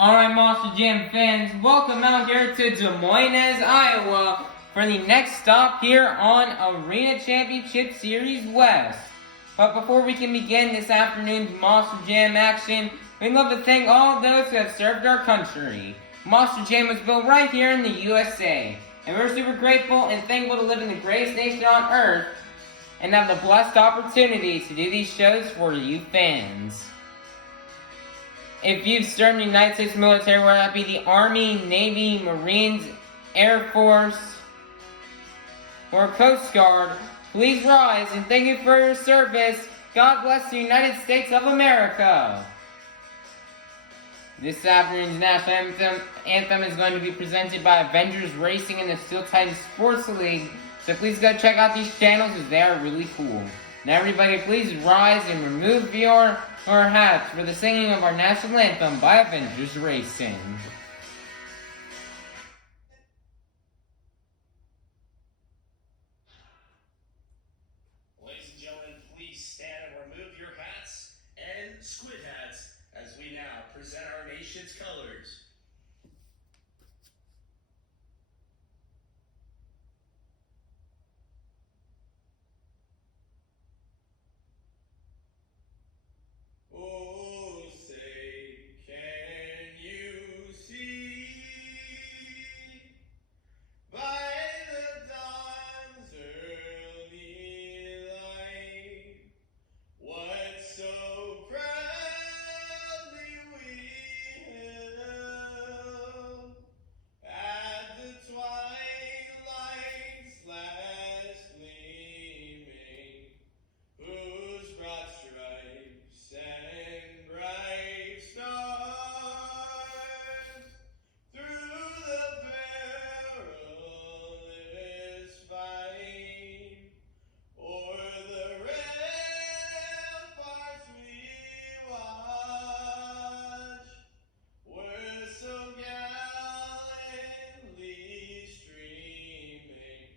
Alright, Monster Jam fans, welcome out here to Des Moines, Iowa for the next stop here on Arena Championship Series West. But before we can begin this afternoon's Monster Jam action, we'd love to thank all of those who have served our country. Monster Jam was built right here in the USA, and we're super grateful and thankful to live in the greatest nation on earth and have the blessed opportunity to do these shows for you fans. If you've served in the United States military, whether that be the Army, Navy, Marines, Air Force, or Coast Guard, please rise and thank you for your service. God bless the United States of America. This afternoon's national anthem is going to be presented by Avengers Racing and the Steel Titan Sports League, so please go check out these channels as they are really cool. Now everybody please rise and remove your hats for the singing of our national anthem by Avengers Racing. Ladies and gentlemen, please stand and remove your hats and squid hats as we now present our nation's colors. Oh, say, can you see by the dawn's early light what so proudly we held at the twilight's last gleaming, whose broad stripes and bright stars through the perilous fight o'er the ramparts we watched were so gallantly streaming,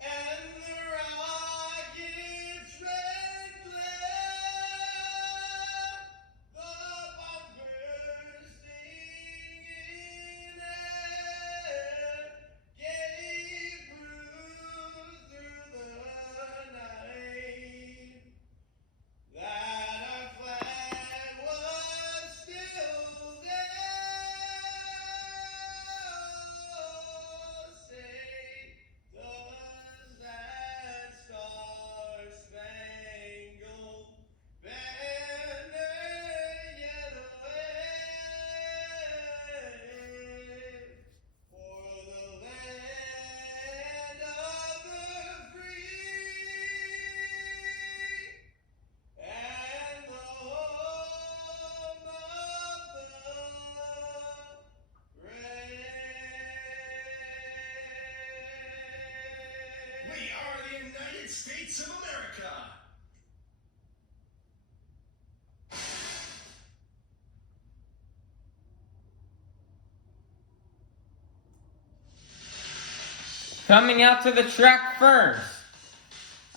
and the rocket's red glare, the bombs bursting in air, gave proof through the night that our flag was still there. Say, does that star-spangled banner yet wave for the land of the free and the home of the brave? We are the United States of America. Coming out to the track first,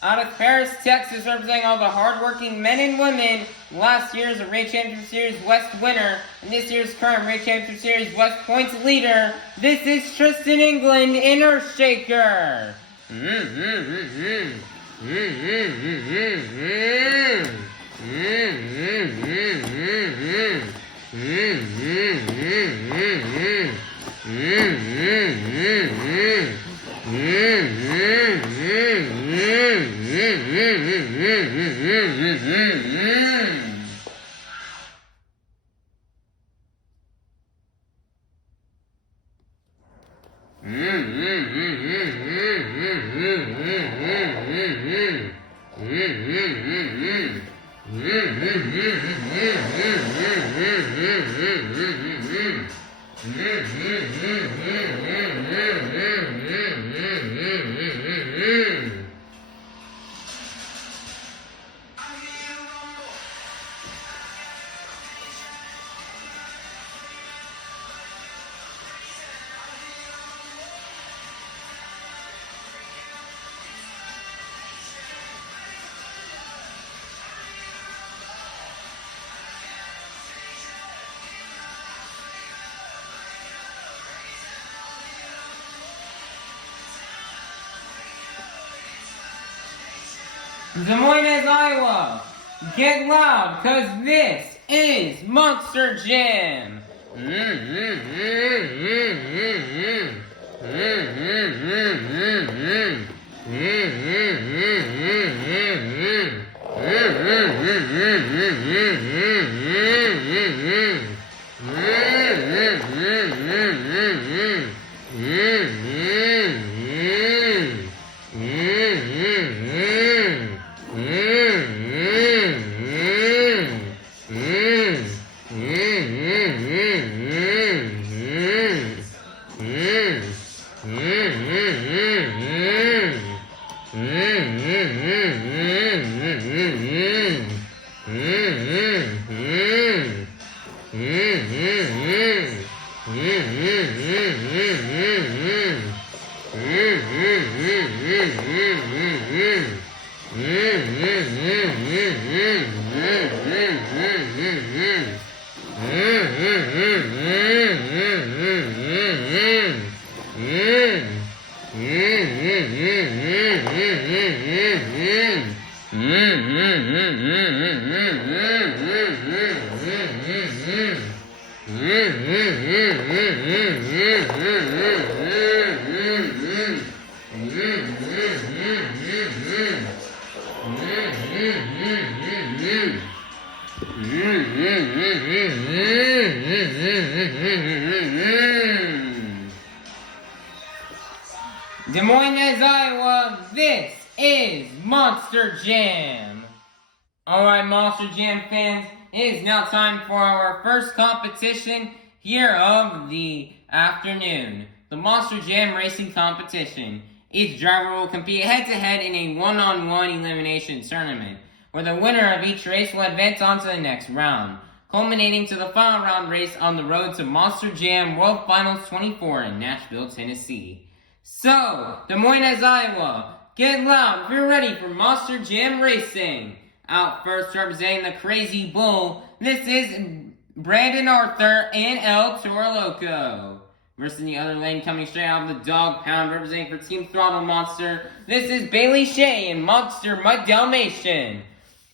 out of Paris, Texas, representing all the hardworking men and women, last year's Arena Championship Series West winner, and this year's current Arena Championship Series West points leader, this is Tristan England in Earthshaker. Des Moines, Iowa, get loud, cause this is Monster Jam. Des Moines, Iowa, this is Monster Jam. Alright, Monster Jam fans, it is now time for our first competition here of the afternoon. The Monster Jam Racing Competition. Each driver will compete head-to-head in a one-on-one elimination tournament, where the winner of each race will advance on to the next round, culminating to the final round race on the road to Monster Jam World Finals 24 in Nashville, Tennessee. So, Des Moines, Iowa, get loud if you're ready for Monster Jam Racing. Out first representing the Crazy Bull, this is Brandon Arthur and El Toro Loco. Versus the other lane coming straight out of the Dog Pound, representing for Team Throttle Monster, this is Bailey Shea and Monster Mud Dalmatian.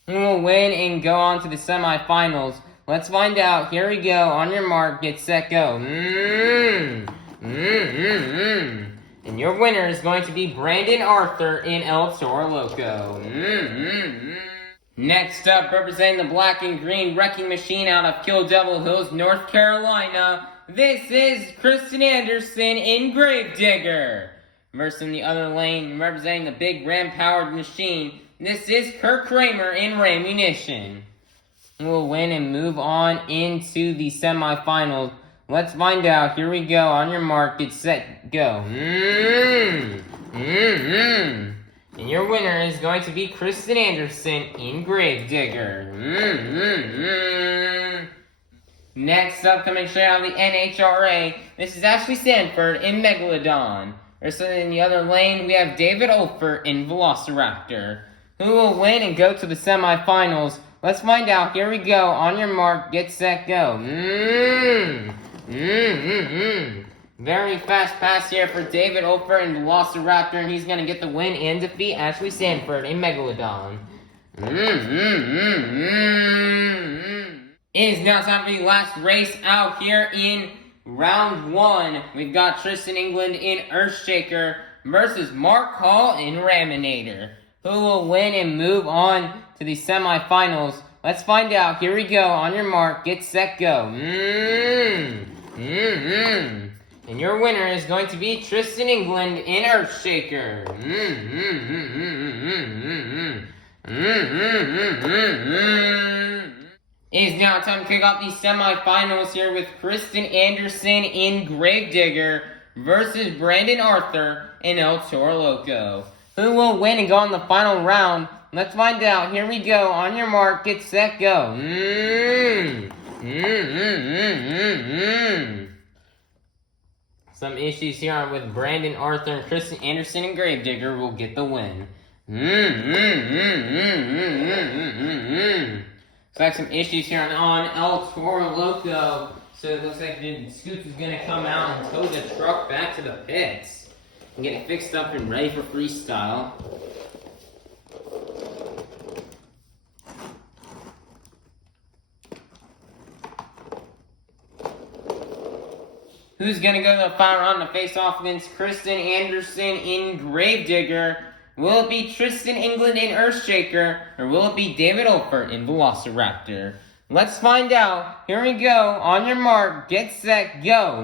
Who will win and go on to the semifinals? Let's find out. Here we go. On your mark, get set, go. And your winner is going to be Brandon Arthur in El Toro Loco. Next up, representing the black and green wrecking machine out of Kill Devil Hills, North Carolina, this is Kristen Anderson in Gravedigger. Versus in the other lane, representing the big ram-powered machine, this is Kurt Kramer in Rammunition. Who will win and move on into the semifinals? Let's find out. Here we go. On your mark, get set, go. And your winner is going to be Kristen Anderson in Gravedigger. Next up, coming straight out of the NHRA, this is Ashley Sanford in Megalodon. Versus in the other lane, we have David Olfert in Velociraptor. Who will win and go to the semifinals? Let's find out. Here we go. On your mark, get set, go. Very fast pass here for David Olfert in Velociraptor, and he's going to get the win and defeat Ashley Sanford in Megalodon. It is now time for the last race out here in round 1. We've got Tristan England in Earthshaker versus Mark Hall in Raminator. Who will win and move on to the semifinals? Let's find out. Here we go. On your mark, get set, go. And your winner is going to be Tristan England in Earthshaker. It is now time to kick off the semifinals here with Kristen Anderson in Gravedigger versus Brandon Arthur in El Toro Loco. Who will win and go on the final round? Let's find out. Here we go. On your mark, get set, go. Some issues here with Brandon Arthur and Kristen Anderson and Gravedigger will get the win. Looks like some issues here on El Toro Loco. So it looks like the Scoots is going to come out and tow the truck back to the pits and get it fixed up and ready for freestyle. who's gonna go to the final round to face off against Kristen Anderson in Gravedigger? Will it be Tristan England in Earthshaker, or will it be David Olfert in Velociraptor? Let's find out. Here we go. On your mark, get set, go.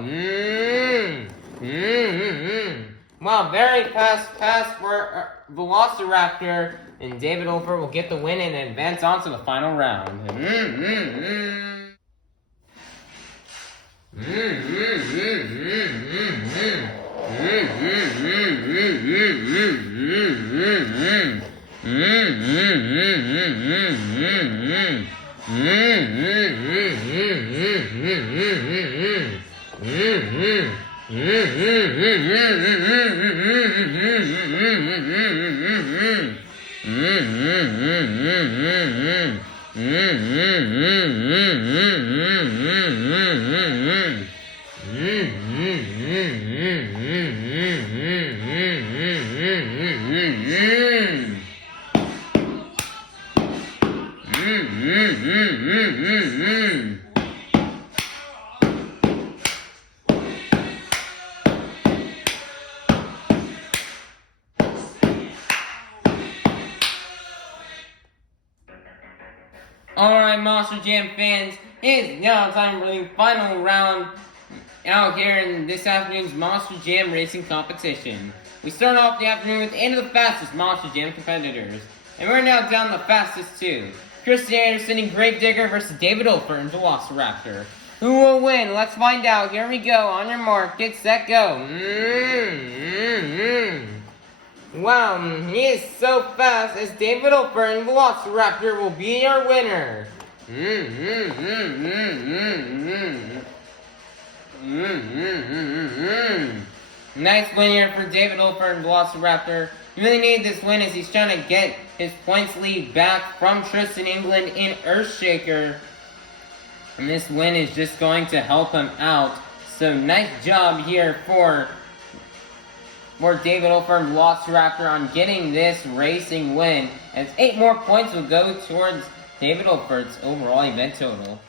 Wow, very fast pass for Velociraptor, and David Olfert will get the win and advance on to the final round. Alright, Monster Jam fans, it's now time for the final round out here in this afternoon's Monster Jam racing competition. We start off the afternoon with eight of the fastest Monster Jam competitors, and we're now down the fastest two. Kristen Anderson in Gravedigger versus David Olfert in Velociraptor. Who will win? Let's find out. Here we go. On your mark, get set, go. Wow, he is so fast as David Olfert and Velociraptor will be our winner. Nice win here for David Olfert and Velociraptor. He really needed this win as he's trying to get his points lead back from Tristan England in Earthshaker. And this win is just going to help him out. So nice job here for David Olfert and Velociraptor on getting this racing win, as 8 more points will go towards David Olfert's overall event total.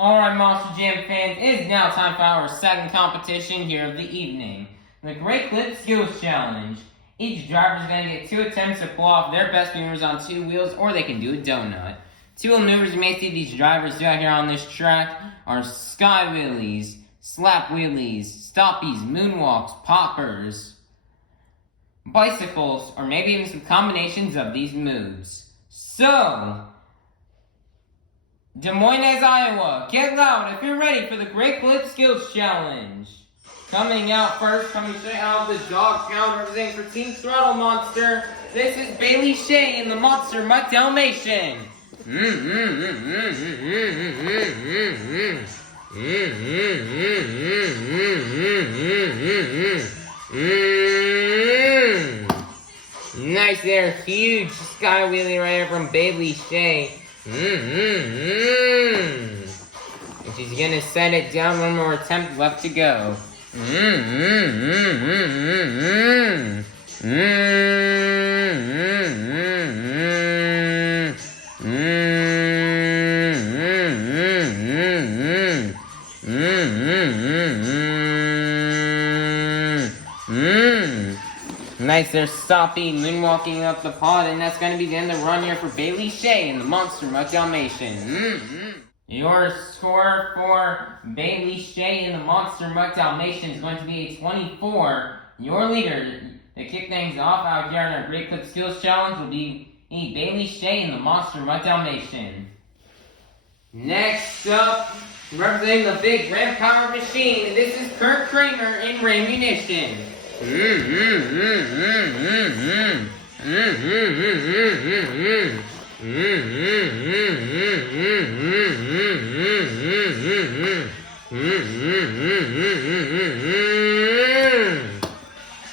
Alright, Monster Jam fans, it is now time for our second competition here of the evening, the Great Clip Skills Challenge. Each driver is going to get 2 attempts to pull off their best maneuvers on 2 wheels, or they can do a donut. 2 maneuvers you may see these drivers do out here on this track are sky wheelies, slap wheelies, stoppies, moonwalks, poppers, bicycles, or maybe even some combinations of these moves. So, Des Moines, Iowa, get loud if you're ready for the Great Clip Skills Challenge. Coming out first, coming straight out of the dog pound, representing for Team Throttle Monster, this is Bailey Shea in the Monster Mutt Dalmatian. Nice there, huge sky wheelie right here from Bailey Shea. And she's gonna set it down, 1 more attempt left to go. Nice there, Soppy moonwalking up the pod, and that's going to be the end of the run here for Bailey Shea in the Monster Mutt Dalmatian. Your score for Bailey Shea in the Monster Mutt Dalmatian is going to be a 24. Your leader to kick things off out here in our Great Clip Skills Challenge will be Bailey Shea in the Monster Mutt Dalmatian. Next up, representing the big Ram Power Machine, this is Kurt Kramer in Rammunition.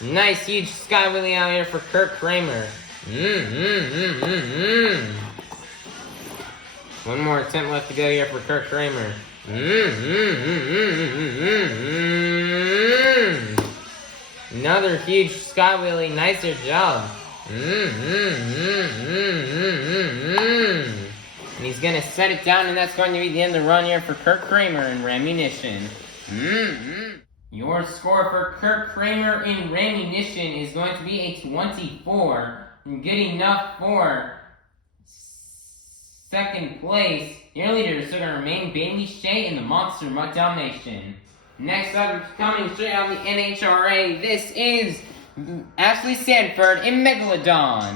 Nice huge sky wheelie out here for Kurt Kramer. 1 more attempt left to go here for Kurt Kramer. Another huge sky wheelie, nicer job. And he's gonna set it down, and that's going to be the end of the run here for Kurt Kramer in Rammunition. Your score for Kurt Kramer in Rammunition is going to be a 24. Good enough for second place. Your leader is still going to remain Bailey Shea in the Monster Mutt Dalmatian. Next up, coming straight out of the NHRA, this is Ashley Sanford in Megalodon.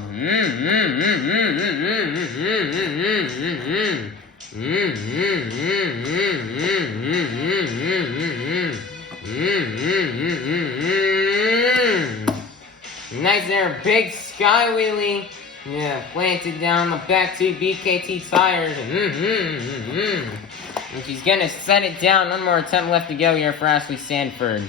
Nice there, big sky wheelie. Yeah, planted down the back two BKT tires. And she's gonna set it down. One more attempt left to go here for Ashley Sanford.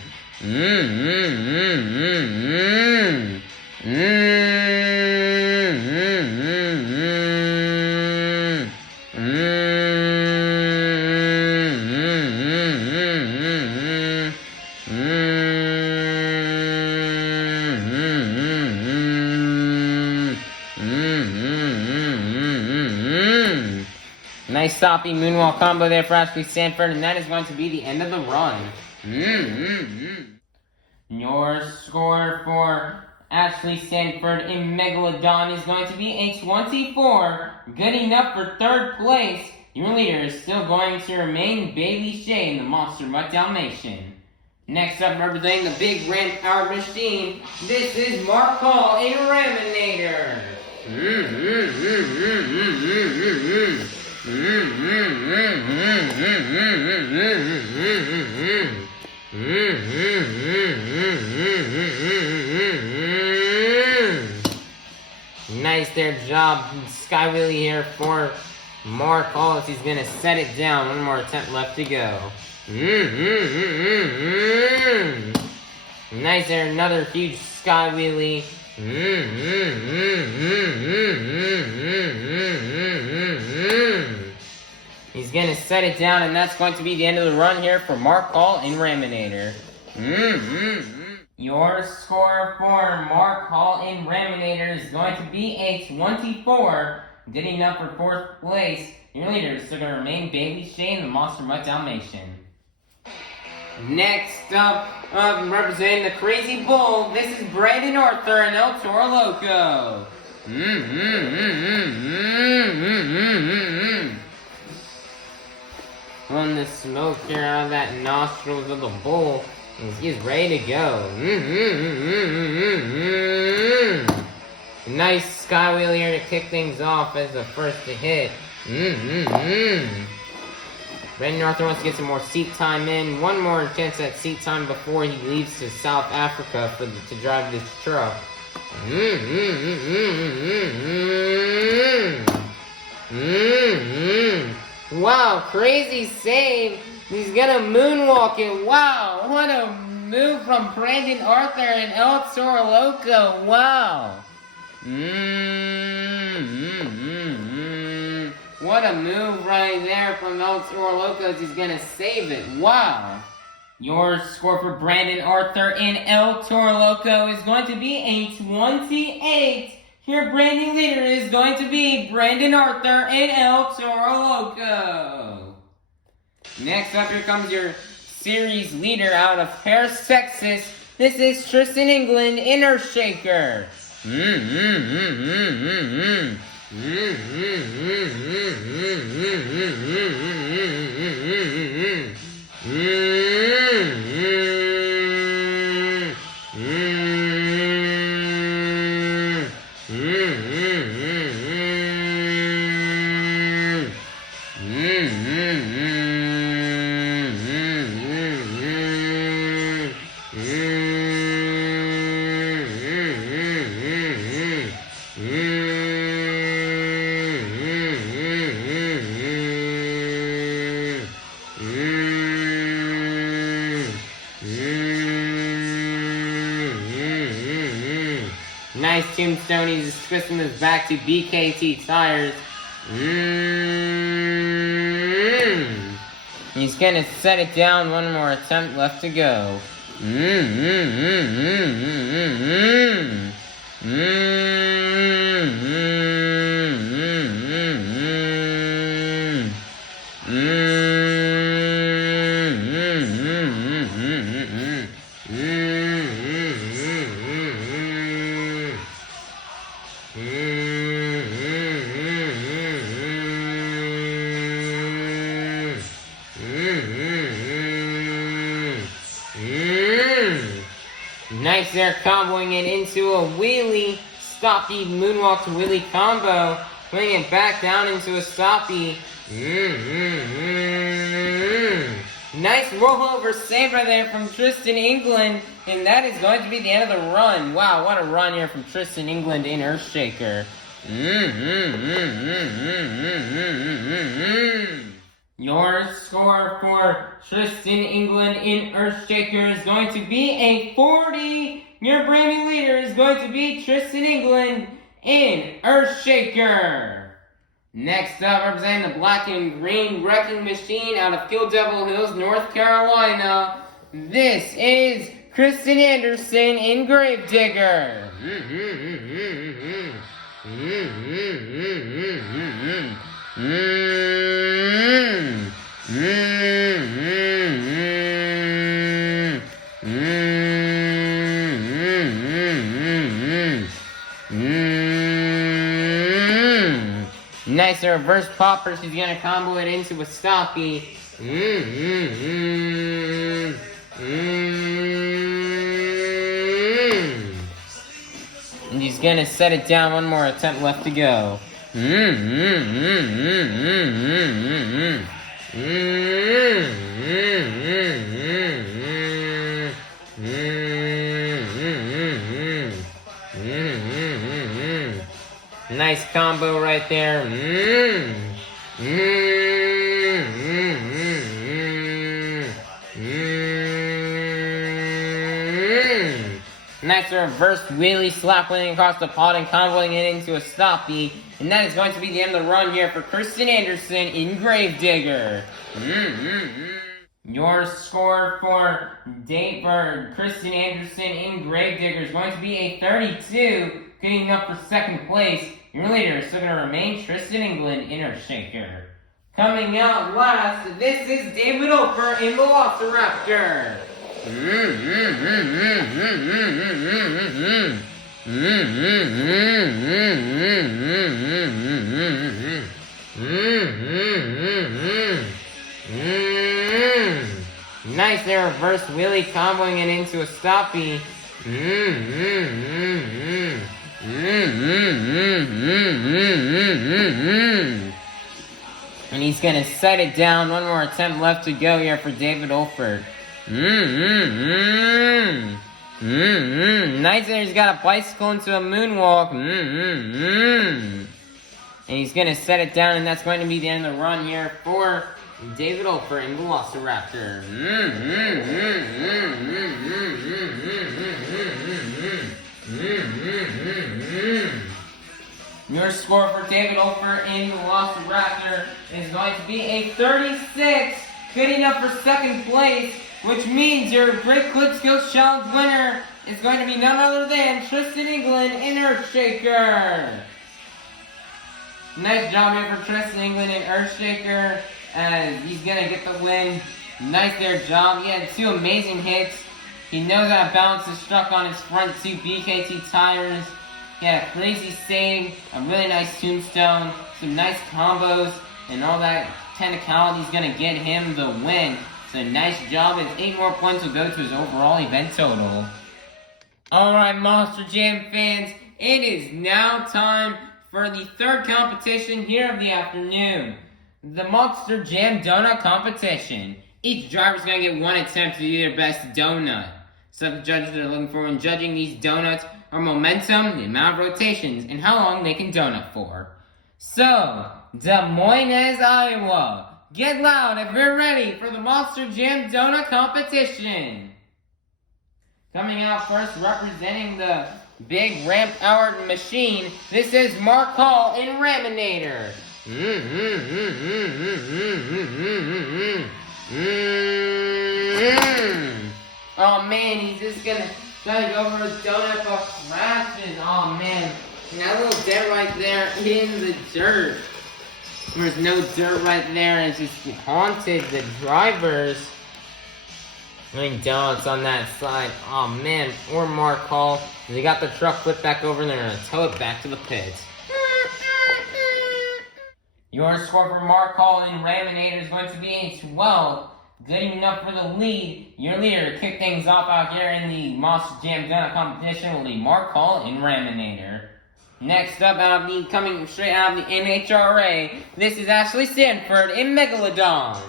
Nice stoppy moonwalk combo there for Ashley Sanford, and that is going to be the end of the run. Your score for Ashley Sanford in Megalodon is going to be a 24. Good enough for third place. Your leader is still going to remain Bailey Shea in the Monster Mutt Dalmatian. Next up, representing the big ram powered machine, this is Mark Hall in Raminator. Nice there job, sky wheelie here for Mark Hall as he's gonna set it down. One more attempt left to go. Nice there, another huge sky wheelie. He's gonna set it down, and that's going to be the end of the run here for Mark Hall in Raminator. Your score for Mark Hall in Raminator is going to be a 24. Good enough for fourth place. Your leader is still going to remain Bailey Shea in the Monster Mutt Dalmatian. Next up, representing the Crazy Bull, this is Brandon Arthur and El Toro Loco. Pulling the smoke here out of that nostrils of the bull. He's ready to go. Nice sky wheel here to kick things off as the first to hit. Brandon Arthur wants to get some more seat time in. One more chance at seat time before he leaves to South Africa to drive this truck. Wow, crazy save. He's gonna moonwalk it. Wow, what a move from Brandon Arthur and El Toro Loco. Wow. What a move right there from El Toro Loco as he's gonna save it. Wow. Your score for Brandon Arthur and El Toro Loco is going to be a 28. Your brand new leader is going to be Brandon Arthur and El Toro Loco. Next up, here comes your series leader out of Paris, Texas. This is Tristan England, Inner Shaker. Nice tombstone, he's twisting his back to BKT tires. He's gonna set it down, one more attempt left to go. Nice there, comboing it into a wheelie. Stoppy moonwalk to wheelie combo. Putting it back down into a stoppy. Nice rollover save right there from Tristan England. And that is going to be the end of the run. Wow, what a run here from Tristan England in Earthshaker. Your score for Tristan England in Earthshaker is going to be a 40. Your brand new leader is going to be Tristan England in Earthshaker. Next up, representing the black and green wrecking machine out of Kill Devil Hills, North Carolina, this is Kristen Anderson in Gravedigger. Nice reverse popper. She's gonna combo it into a stocky. And he's gonna set it down. One more attempt left to go. Nice combo right there. Nice reverse wheelie slap landing across the pod and comboing it into a stoppy. And that is going to be the end of the run here for Kristen Anderson in Gravedigger. Your score for Kristen Anderson in Gravedigger is going to be a 32, getting up for second place. Your leader is still going to remain Tristan England in Earthshaker. Coming out last, this is David Ofer in Velociraptor. Nice there, reverse wheelie comboing it into a stoppy. And he's gonna set it down. One more attempt left to go here for David Olford. Nice there, he's got a bicycle into a moonwalk. And he's gonna set it down, and that's going to be the end of the run here for David Olford in Velociraptor. Your score for David Olfer in Velociraptor is going to be a 36, getting up for second place, which means your Great Clip Skills Challenge winner is going to be none other than Tristan England in Earthshaker. Nice job here for Tristan England in Earthshaker, as he's going to get the win. Nice there job. He had two amazing hits. He knows how to balance his truck on his front two BKT tires. He had a crazy save, a really nice tombstone, some nice combos, and all that technicality is going to get him the win. So nice job, and 8 more points will go to his overall event total. Alright, Monster Jam fans, it is now time for the third competition here of the afternoon. The Monster Jam Donut Competition. Each driver is going to get one attempt to do their best donut. So the judges are looking for when judging these donuts are momentum, the amount of rotations, and how long they can donut for. So, Des Moines, Iowa, get loud if you're ready for the Monster Jam Donut Competition. Coming out first, representing the big ramp-powered machine, this is Mark Hall in Raminator. Oh man, he's just gonna try to go for his donut but crashes. Oh man, and that little dent right there in the dirt. There's no dirt right there, and it's just haunted the drivers. Donuts on that side. Oh man, or Mark Hall. They got the truck flipped back over and they're gonna tow it back to the pit. Your score for Mark Hall in Raminator is going to be a 12, Good enough for the lead. Your leader to kick things off out here in the Monster Jam Donut competition will be Mark Hall in Raminator. Next up, coming straight out of the NHRA, this is Ashley Sanford in Megalodon.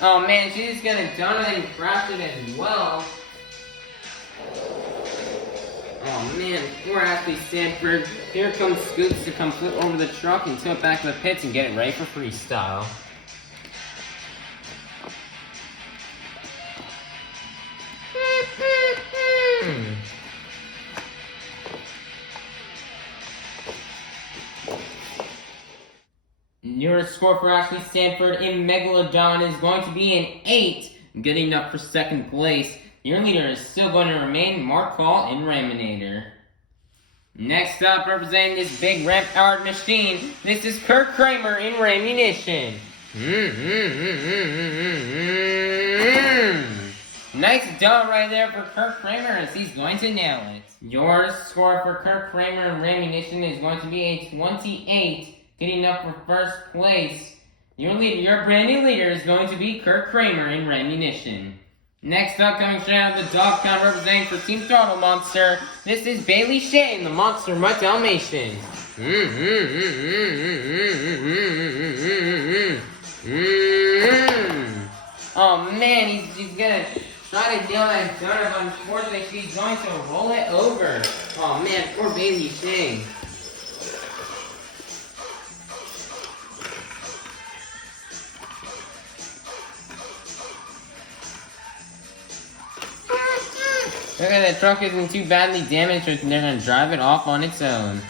Oh man, she's gonna donut and crash it as well. Oh man, poor Ashley Sanford. Here comes Scoops to come flip over the truck and tow it back to the pits and get it ready for freestyle. Your score for Ashley Sanford in Megalodon is going to be an 8, good enough for second place. Your leader is still going to remain Mark Hall in Raminator. Next up, representing this big ramp-powered machine, this is Kurt Kramer in Ramunition. Nice donut right there for Kurt Kramer as he's going to nail it. Your score for Kurt Kramer in Ramunition is going to be a 28. Getting up for first place. Your brand new leader is going to be Kurt Kramer in Ramunition. Next up, coming straight out of the dog pound representing for Team Throttle Monster, this is Bailey Shane, the Monster Mutt Dalmatian. Oh man, he's gonna try to nail that donut, but unfortunately she's going to roll it over. Oh man, poor Bailey Shane. Look at the truck isn't too badly damaged, and they're gonna drive it off on its own.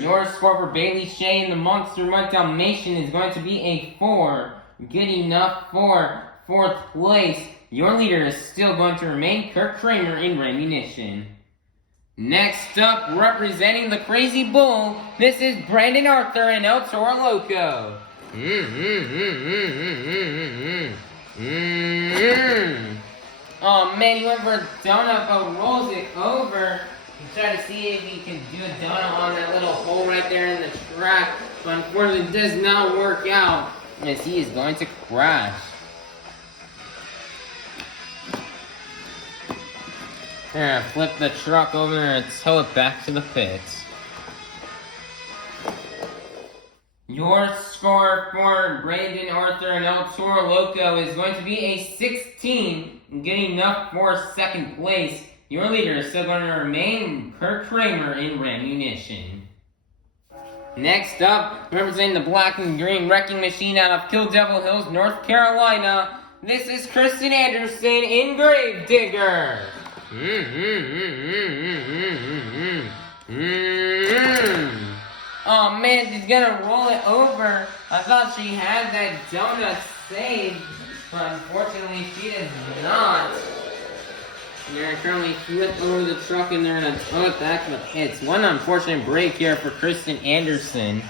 Your score for Bailey Shane, the Monster Mutt Dalmatian, is going to be a 4. Good enough for fourth place. Your leader is still going to remain Kurt Kramer in Ramunition. Next up, representing the Crazy Bull, this is Brandon Arthur and El Toro Loco. Oh man, he went for a donut but rolls it over. Try to see if he can do a donut on that little hole right there in the track, but unfortunately it does not work out as he is going to crash. There, flip the truck over and tow it back to the pits. Your score for Brandon Arthur and El Toro Loco is going to be a 16, getting enough for second place. Your leader is still going to remain Kurt Kramer in Ramunition. Next up, representing the black and green wrecking machine out of Kill Devil Hills, North Carolina, this is Kristen Anderson in Gravedigger. Oh man, she's gonna roll it over. I thought she had that donut saved, but unfortunately she does not. They're currently flip over the truck and they're gonna tow it back to the pits. One unfortunate break here for Kristen Anderson.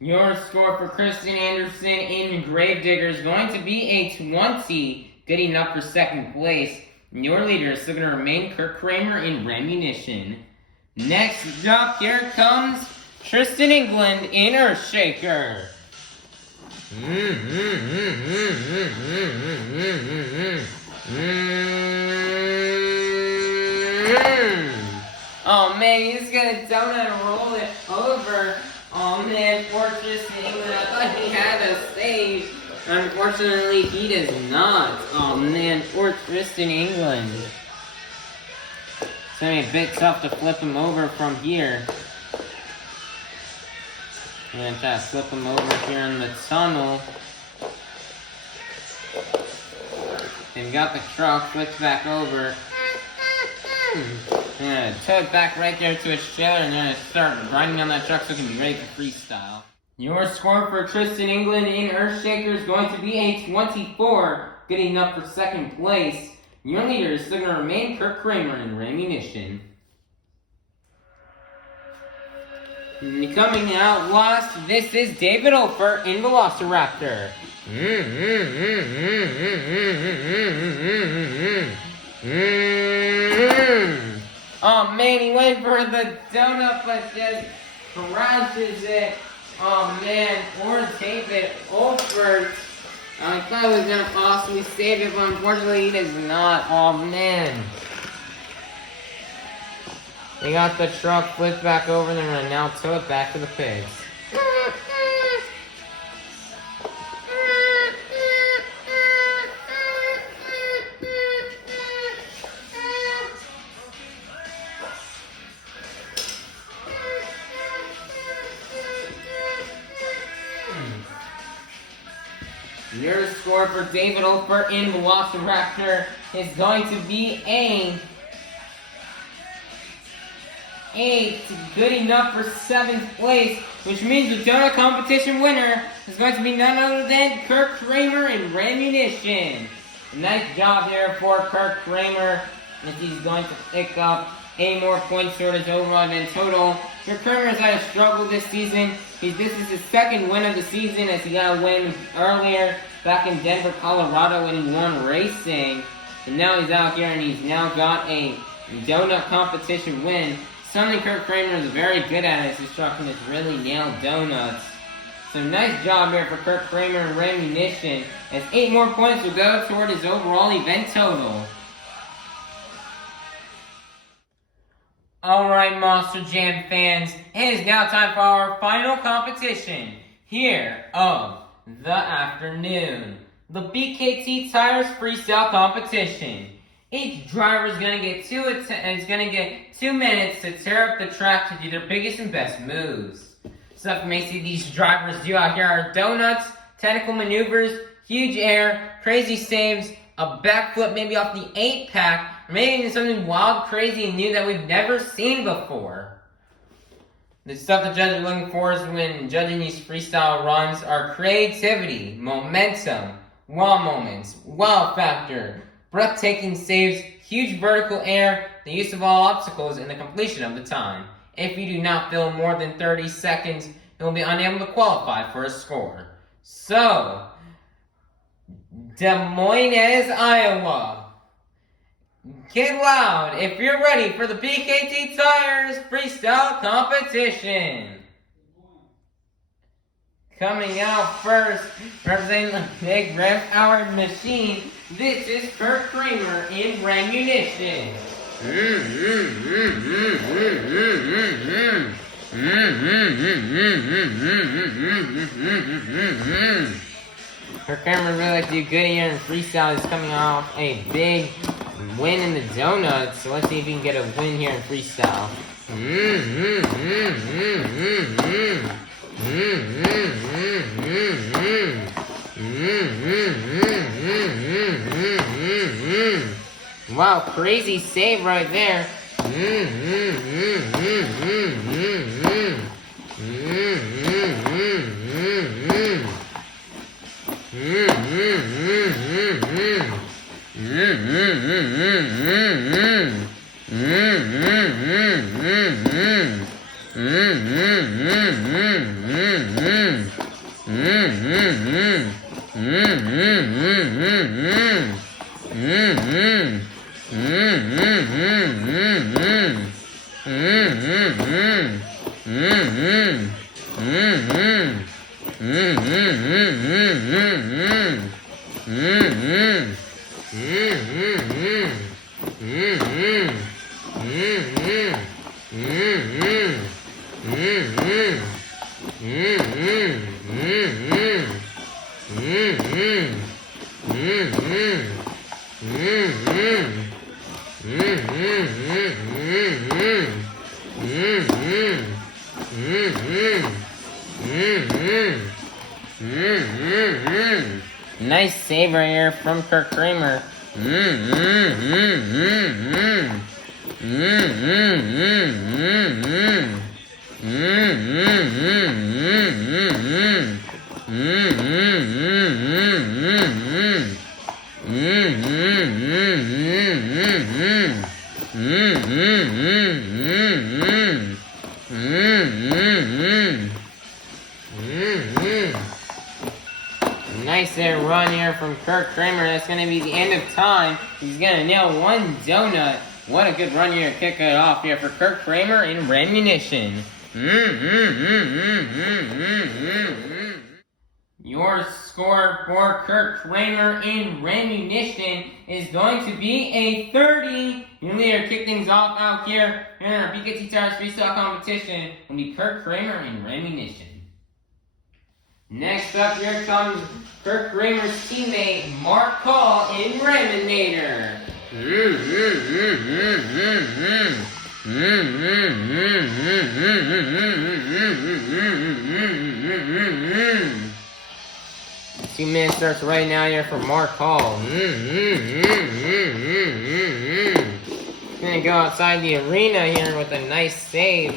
Your score for Kristen Anderson in Gravedigger is going to be a 20, good enough for second place. Your leader is still going to remain Kurt Kramer in Ramunition. Next up, here comes Tristan England in Earthshaker. Oh man, he's going to donut and roll it over. Oh man, poor Tristan England. I thought he had a save. Unfortunately, he does not. Oh man, poor Tristan England. It's gonna be a bit tough to flip him over from here. I'm gonna try to flip him over here in the tunnel. They've got the truck, flips back over. I'm gonna tow it back right there to its trailer and then gonna start grinding on that truck so it can be ready for freestyle. Your score for Tristan England in Earthshaker is going to be a 24, good enough for second place. Your leader is still going to remain Kurt Kramer in Ramunition. Coming out last, this is David Ofer in Velociraptor. Oh man, he went for the donut, but just crashes it. Oh man, poor David Ofer. I thought he was gonna possibly save it, but unfortunately he does not. Oh man. They got the truck flipped back over and they're gonna now tow it back to the pigs. Your score for David Ofer in Velociraptor is going to be a 8, good enough for 7th place, which means the donut competition winner is going to be none other than Kirk Kramer in Rammunition. Nice job here for Kirk Kramer, as he's going to pick up 8 more points toward his overall event total. Kirk Kramer has had a struggle this season. This is his 2nd win of the season, as he got a win earlier back in Denver, Colorado, when he won racing. And now he's out here and he's now got a donut competition win. Something Kirk Kramer is very good at is his trucking is really nailed donuts. So nice job here for Kirk Kramer and Rammunition, as 8 more points will go toward his overall event total. Alright Monster Jam fans, it is now time for our final competition here of the afternoon. The BKT Tires Freestyle Competition. Each driver is going to get 2 minutes to tear up the track to do their biggest and best moves. Stuff you may see these drivers do out here are donuts, technical maneuvers, huge air, crazy saves, a backflip maybe off the 8-pack, or maybe even something wild, crazy, and new that we've never seen before. The stuff the judges are looking for is when judging these freestyle runs are creativity, momentum, wow moments, wow factor, breathtaking saves, huge vertical air, the use of all obstacles, and the completion of the time. If you do not fill more than 30 seconds, you will be unable to qualify for a score. So, Des Moines, Iowa. Get loud if you're ready for the BKT Tires Freestyle Competition. Coming out first, representing the big rev-powered machine, this is Kirk Kramer in Rammunition. Kirk Kramer really likes to do good here in freestyle. He's coming off a big win in the donuts, so let's see if he can get a win here in freestyle. Wow, crazy save right there. Nice save right here from Kirk Kramer. Nice there run here from Kirk Kramer. That's going to be the end of time. He's going to nail one donut. What a good run here to kick it off here for Kirk Kramer in Remunition. Your score for Kirk Kramer in Remunition is going to be a 30. Your leader to kick things off out here in our BKT Towers Freestyle competition will be Kirk Kramer in Remunition. Next up, here comes Kirk Kramer's teammate, Mark Hall in Reminator. Two minutes starts right now here for Mark Hall. Gonna go outside the arena here with a nice save.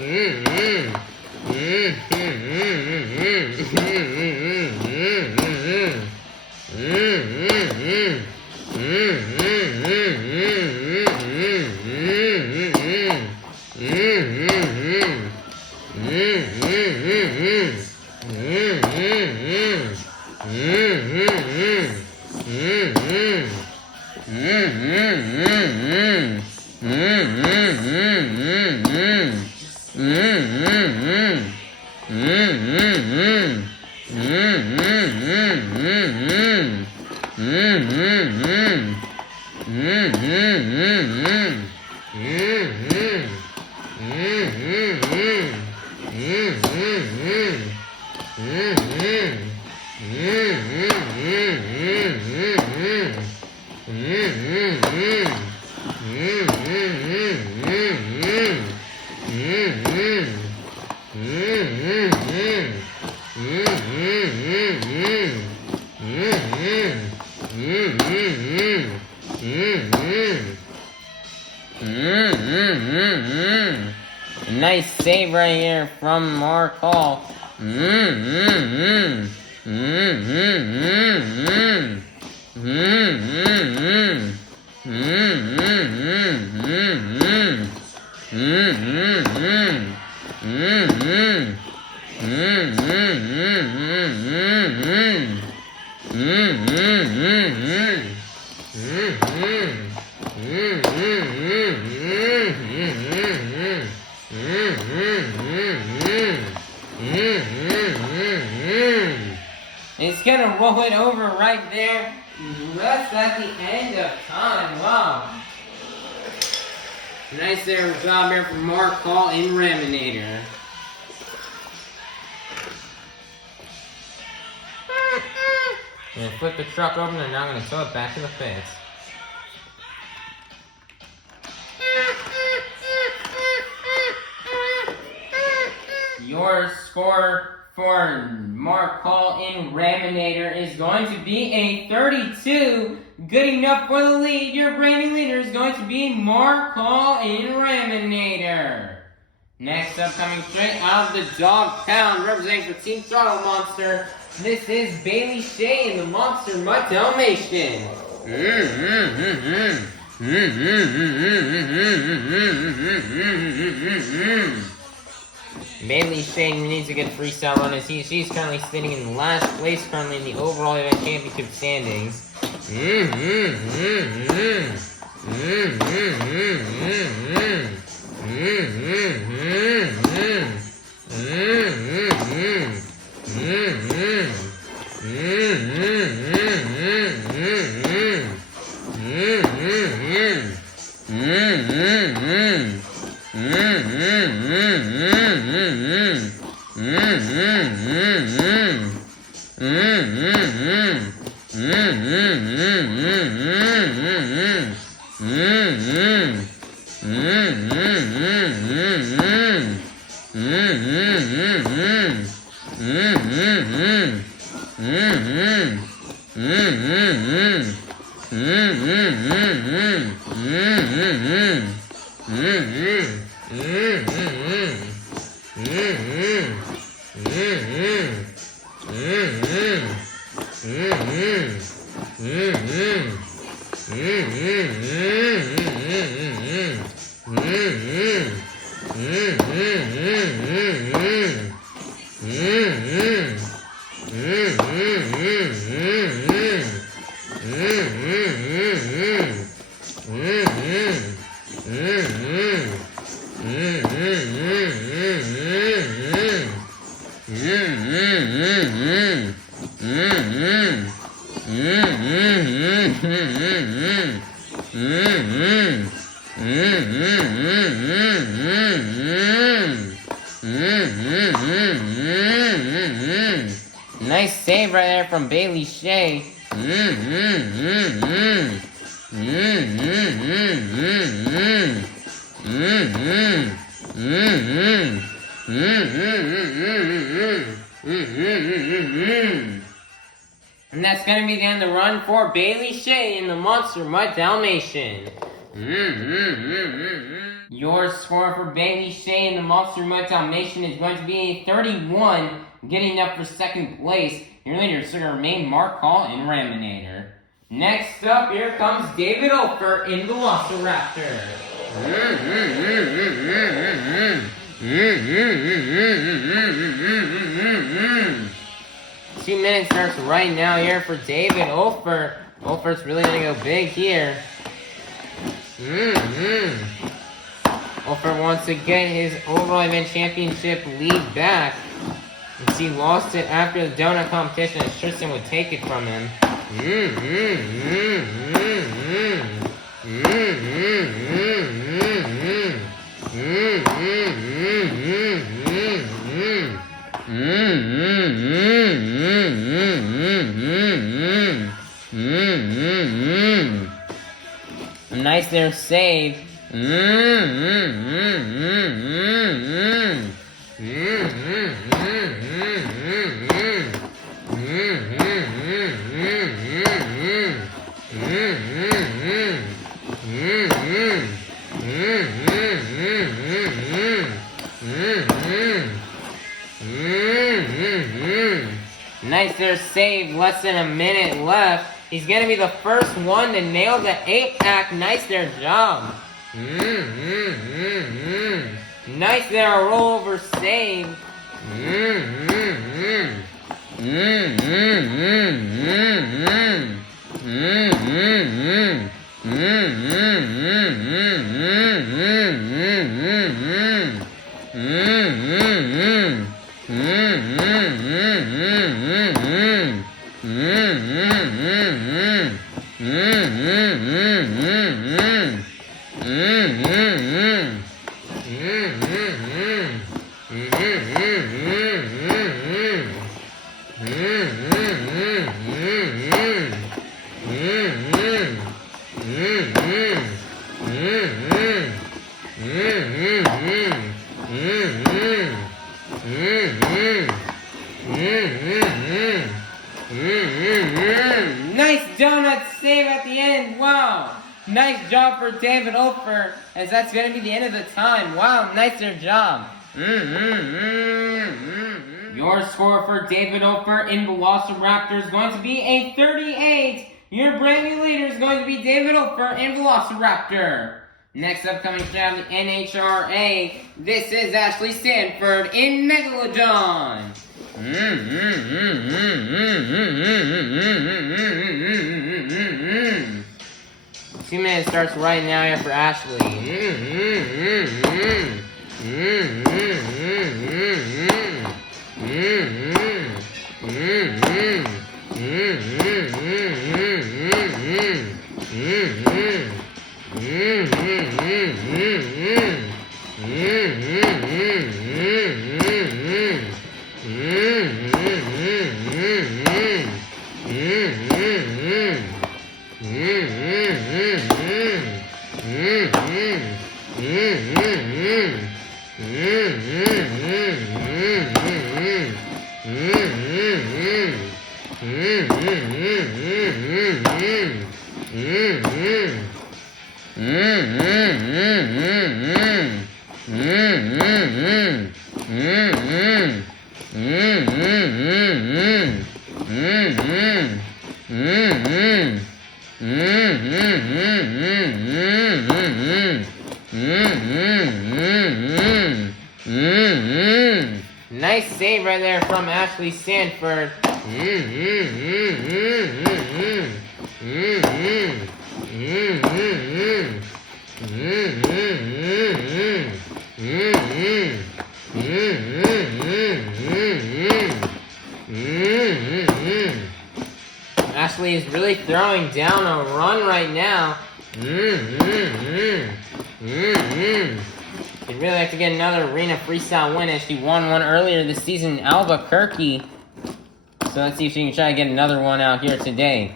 Nice save right here from Mark Hall. It's gonna roll it over right there. Just at the end of time. Wow. Nice there job here from Mark Hall in Reminator. Gonna flip the truck open and now I'm gonna tow it back to the fence. Your score for Mark Hall in Reminator is going to be a 32. Good enough for the lead. Your brand new leader is going to be Mark Hall in Reminator. Next up, coming straight out of the dog pound, representing for Team Throttle Monster, this is Bailey Shea in the Monster Mutt Dalmatian. Bailey Shea needs a good freestyle run as she's currently sitting in last place currently in the overall event championship standings. Nice save right there from Bailey Shea. And that's going to be the end of the run for Bailey Shea in the Monster Mutt Dalmatian. Your score for Bailey Shea in the Monster Mutt Dalmatian is going to be a 31, getting up for second place. Your leader is going to remain Mark Hall in Raminator. Next up, here comes David Ofer in Velociraptor. 2 minutes starts right now here for David Ofer. Ofer's really going to go big here. Ofer wants to get his overall event championship lead back. Since he lost it after the donut competition, and Tristan would take it from him. Nice there save. Nice there save, less than a minute left. He's going to be the first one to nail the 8-pack. Nice there job. Nice there, a rollover save. Nice donut save at the end. Wow. Nice job for David Ofer, as that's going to be the end of the time. Wow, nicer job. Your score for David Ofer in Velociraptor is going to be a 38. Your brand new leader is going to be David Ofer in Velociraptor. Next up, coming from the NHRA, this is Ashley Stanford in Megalodon. 2 minutes starts right now here for Ashley. Nice save right there from Ashley Stanford. Ashley is really throwing down a run right now. She'd really like to get another arena freestyle win as she won one earlier this season in Albuquerque. So let's see if she can try to get another one out here today.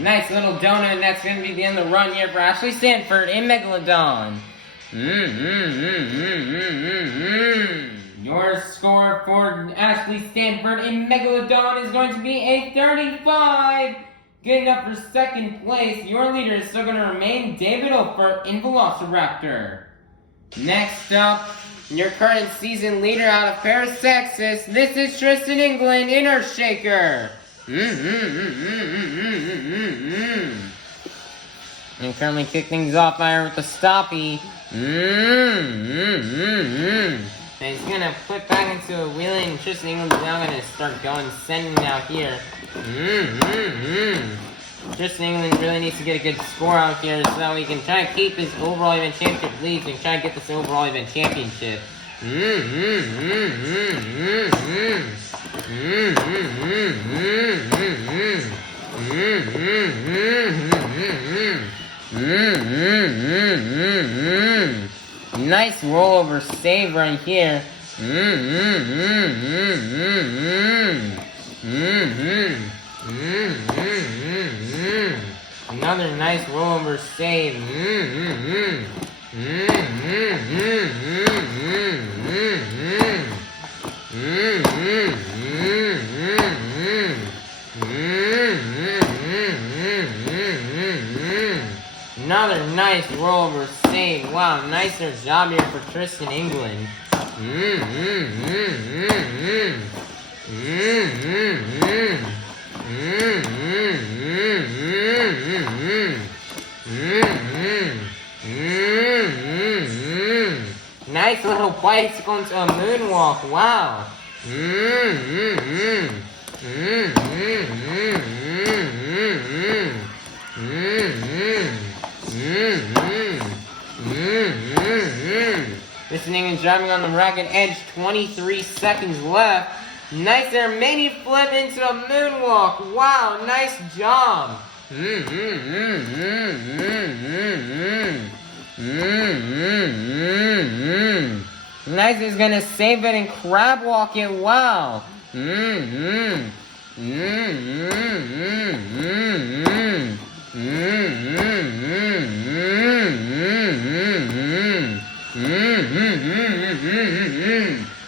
Nice little donut, and that's going to be the end of the run here for Ashley Stanford in Megalodon. Your score for Ashley Stanford in Megalodon is going to be a 35. Getting up for second place, your leader is still going to remain David Ofer in Velociraptor. Next up, your current season leader out of Paris, Texas, this is Tristan England in Earthshaker. And currently kick things off fire with the stoppie. And he's gonna flip back into a wheelie, and Tristan England's now gonna start going sending out here. Tristan England really needs to get a good score out here so that we can try to keep his overall event championship lead and try to get this overall event championship. Nice rollover save right here. Another nice rollover save. Another nice rollover save. Wow, nicer job here for Tristan England. Nice little bicycle into a moonwalk. Wow. Tristan England driving on the ragged edge, 23 seconds left. Nice there, mini flip into a moonwalk. Wow, nice job. Nice is gonna save it and crab walk it. Wow.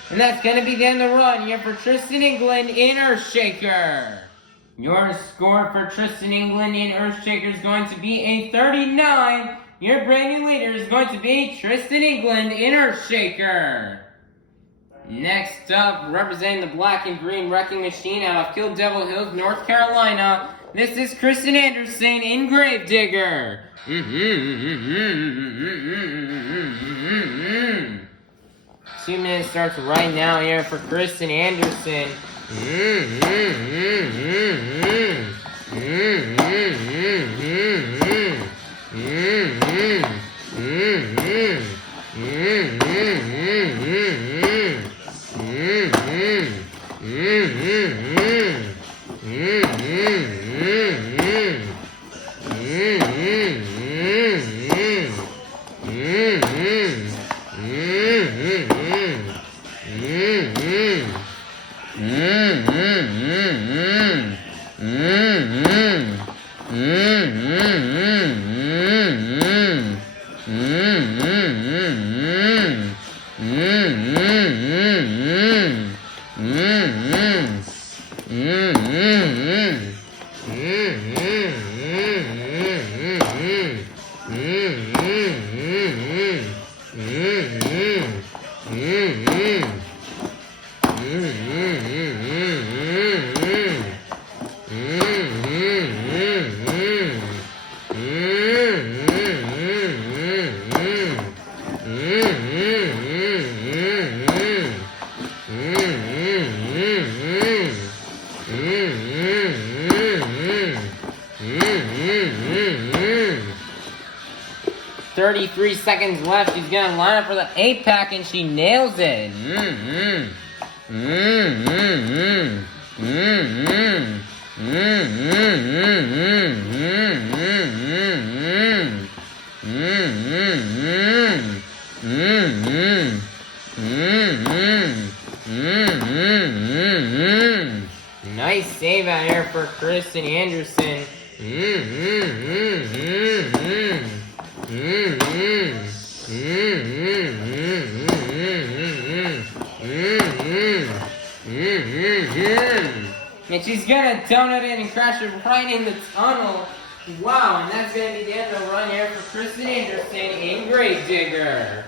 And that's going to be the end of the run here for Tristan England in Earthshaker. Your score for Tristan England in Earthshaker is going to be a 39. Your brand new leader is going to be Tristan England in Earthshaker. Next up, representing the black and green wrecking machine out of Kill Devil Hills, North Carolina, this is Kristen Anderson in Gravedigger. 2 minutes starts right now here for Kristen Anderson. $33 seconds left. She's gonna line up for the 8-pack and she nails it. Nice save out here for Kristen Anderson. And she's gonna donut it and crash it right in the tunnel. Wow, and that's gonna be the end of the run here for Kristen Anderson in Gravedigger.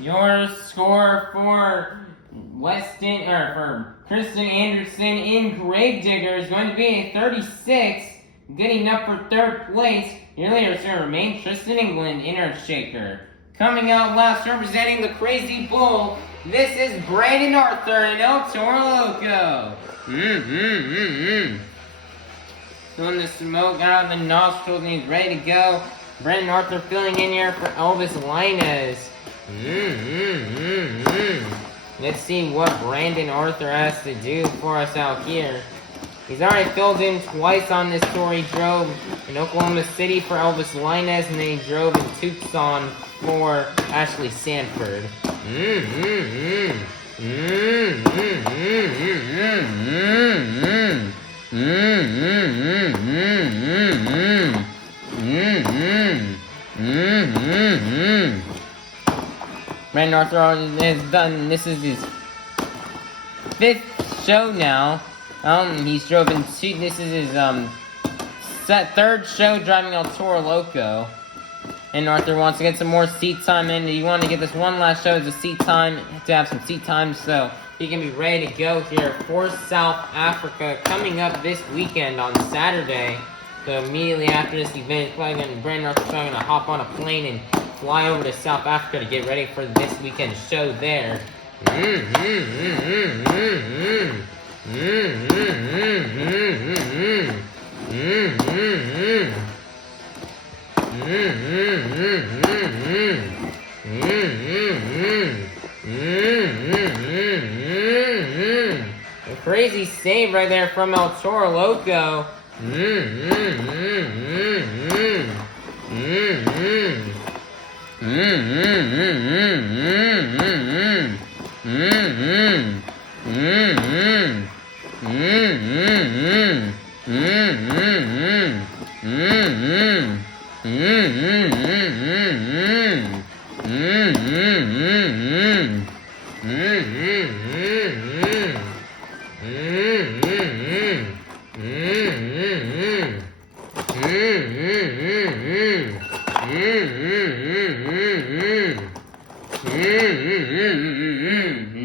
Your score for for Kristen Anderson in Gravedigger is going to be a 36, getting up for 3rd place. Your leader is going to remain Tristan England in Earthshaker. Coming out last, representing the Crazy Bull, this is Brandon Arthur and El Toro Loco. Feeling the smoke out of the nostrils and he's ready to go. Brandon Arthur filling in here for Elvis Linus. Let's see what Brandon Arthur has to do for us out here. He's already filled in twice on this tour. He drove in Oklahoma City for Elvis Linus, and then he drove in Tucson for Ashley Sanford. Brandon Arthur has done, this is his 5th show now. He's driven this is his 3rd show driving El Toro Loco. And Arthur wants to get some more seat time in. He wanted to get this one last show as a seat time, to have some seat time so he can be ready to go here for South Africa coming up this weekend on Saturday. So immediately after this event, Brandon Arthur's going to hop on a plane and fly over to South Africa to get ready for this weekend's show there. A crazy save right there from El Toro Loco.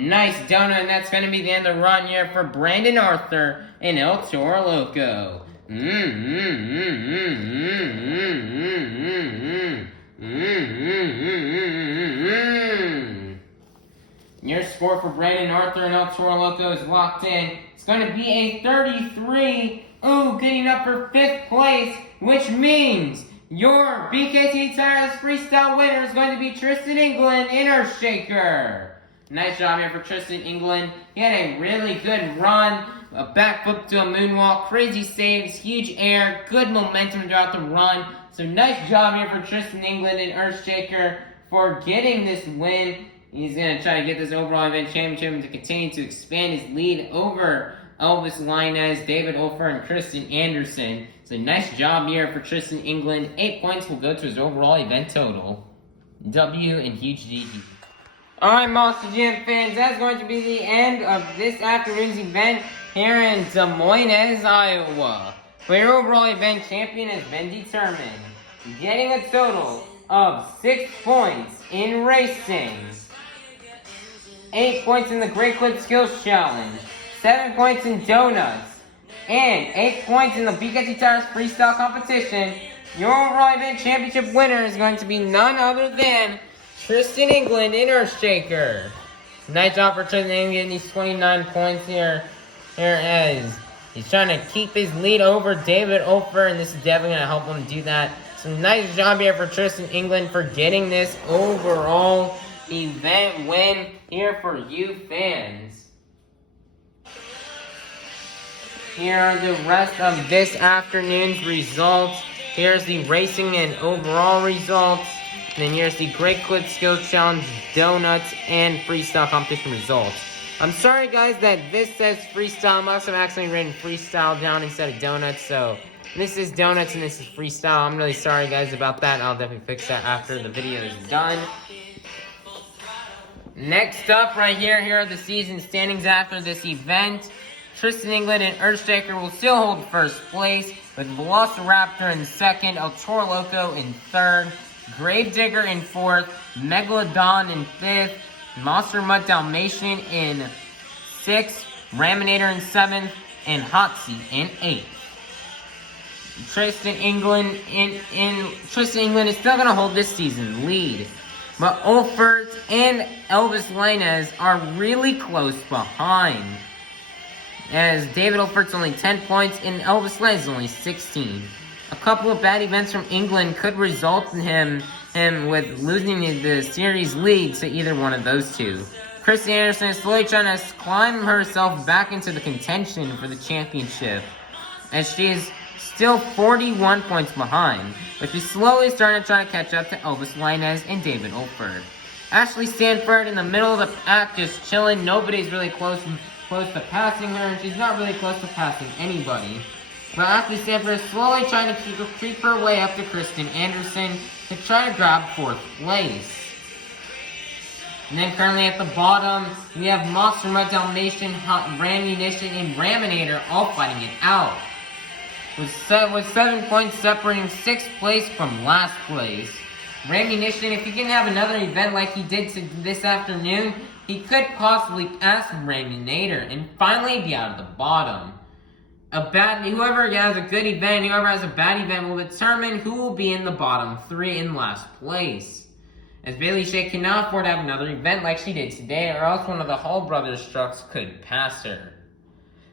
Nice donut, and that's going to be the end of the run here for Brandon Arthur and El Toro Loco. Your score for Brandon Arthur and El Toro Loco is locked in. It's going to be a 33. Ooh, getting up for 5th place, which means your BKT Tires Freestyle winner is going to be Tristan England in Earthshaker. Nice job here for Tristan England. He had a really good run, a backflip to a moonwalk, crazy saves, huge air, good momentum throughout the run. So nice job here for Tristan England and Earthshaker for getting this win. He's going to try to get this overall event championship and to continue to expand his lead over Elvis Linez, David Ofer, and Tristan Anderson. It's a nice job here for Tristan England. 8 points will go to his overall event total. W and huge GG. Alright, Monster Jam fans, that's going to be the end of this afternoon's event here in Des Moines, Iowa. But your overall event champion has been determined, getting a total of 6 points in racing, 8 points in the Great Clip Skills Challenge, 7 points in donuts, and 8 points in the BKT Tires Freestyle competition. Your overall event championship winner is going to be none other than Tristan England in Earthshaker. Nice job for Tristan England getting these 29 points here as he's trying to keep his lead over David Ofer, and this is definitely going to help him do that. So nice job here for Tristan England for getting this overall event win here for you fans. Here are the rest of this afternoon's results. Here's the racing and overall results. And then here's the Great Clip Skills Challenge, Donuts, and Freestyle competition results. I'm sorry guys that this says Freestyle. I must have accidentally written Freestyle down instead of Donuts. So this is Donuts and this is Freestyle. I'm really sorry guys about that. I'll definitely fix that after the video is done. Next up right here are the season standings after this event. Tristan England and Earthshaker will still hold first place, with Velociraptor in second, El Toro Loco in third, Gravedigger in fourth, Megalodon in fifth, Monster Mutt Dalmatian in sixth, Raminator in seventh, and Hotsy in eighth. Tristan England is still going to hold this season lead, but Olfert and Elvis Linez are really close behind, as David Olfert's only 10 points and Elvis Linez is only 16. A couple of bad events from England could result in him with losing the series lead to either one of those two. Kristen Anderson is slowly trying to climb herself back into the contention for the championship, as she is still 41 points behind, but she's slowly starting to try to catch up to Elvis Linez and David Olfert. Ashley Stanford in the middle of the pack just chilling. Nobody's really close to passing her, and she's not really close to passing anybody. But Ashley Stanford is slowly trying to creep her way up to Kristen Anderson to try to grab 4th place. And then currently at the bottom, we have Monster Mutt Dalmatian, Ramunition, and Raminator all fighting it out, with 7 points separating 6th place from last place. Ramunition, if he can have another event like he did this afternoon, he could possibly pass Raminator and finally be out of the bottom. Whoever has a good event, whoever has a bad event will determine who will be in the bottom 3 in last place, as Bailey Shea cannot afford to have another event like she did today, or else one of the Hall brothers trucks could pass her.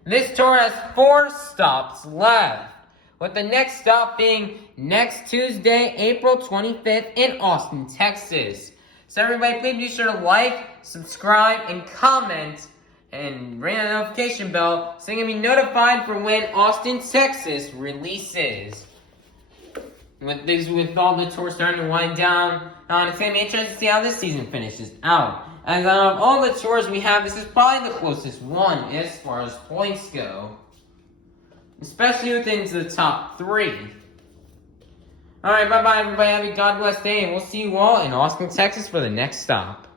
This tour has 4 stops left, with the next stop being next Tuesday, April 25th in Austin, Texas. So everybody, please be sure to like, subscribe, and comment, and ring the notification bell so you can be notified for when Austin, Texas releases. With all the tours starting to wind down, it's going to be interesting to see how this season finishes out. As out of all the tours we have, this is probably the closest one as far as points go, especially within the top 3. Alright, bye-bye everybody. Have a God bless day, and we'll see you all in Austin, Texas for the next stop.